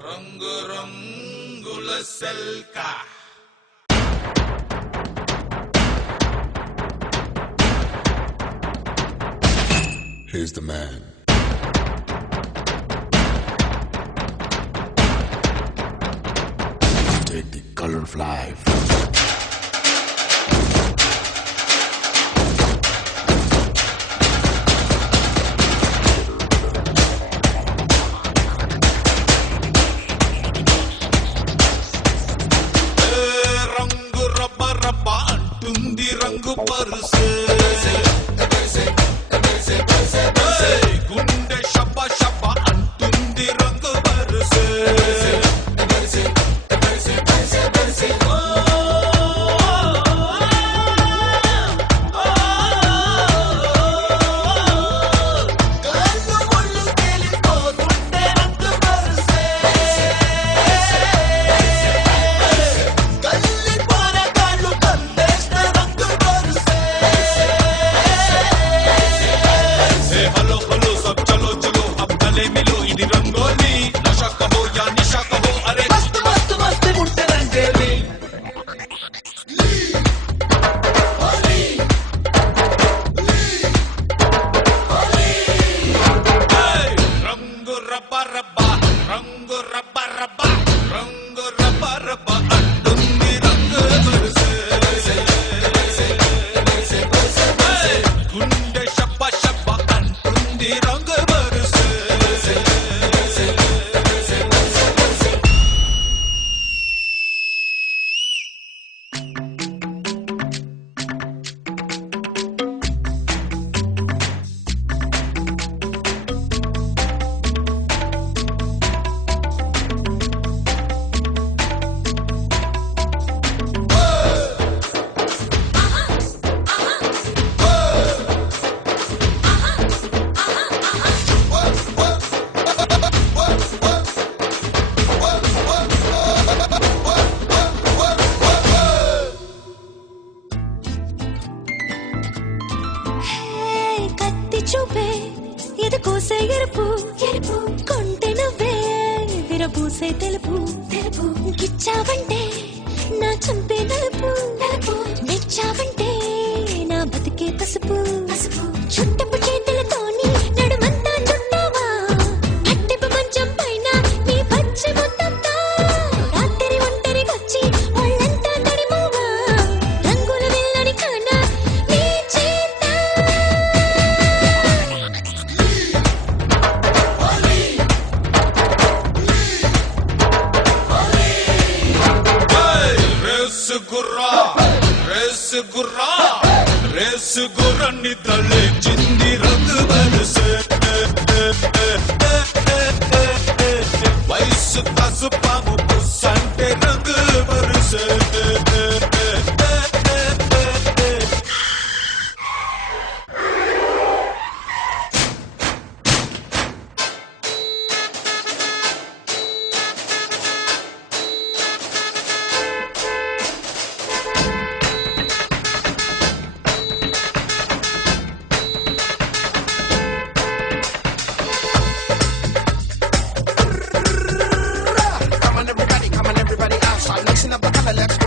రంగు రంగుల సెల్కా Here's the man. Take the color of life. రంగు రబ్బ రబ్బ అంటుంది రంగు పరుసు గుండె షబ్బ షబ్బ అంటుంది రంగు పరుసు చూపే ఇది కోసే ఎరుపు ఎరుపు కొంటె నవ్వే విరబూసే తెలుపు తెలుపు గిచ్చావంటే నా చంపే నలుపు నలుపు మెచ్చావంటే నా బతికే పసుపు పసుపు చుట్టపు చేతులతోని నడుమంతా చుట్టావా అట్టెపు మంచం పైన నీ పచ్చి ముద్దంతా రాత్రి ఒంటరిగొచ్చి ఒళ్ళంతా తడిమావా రంగుల వెళ్ళని కానా నీ చేత రేస్ గుర్రాన్ని తలెచ్చింది రంగు వరుసే వయసు కాసు పాము పుస్సంటే రంగు వరుసే Mixing up the color, let's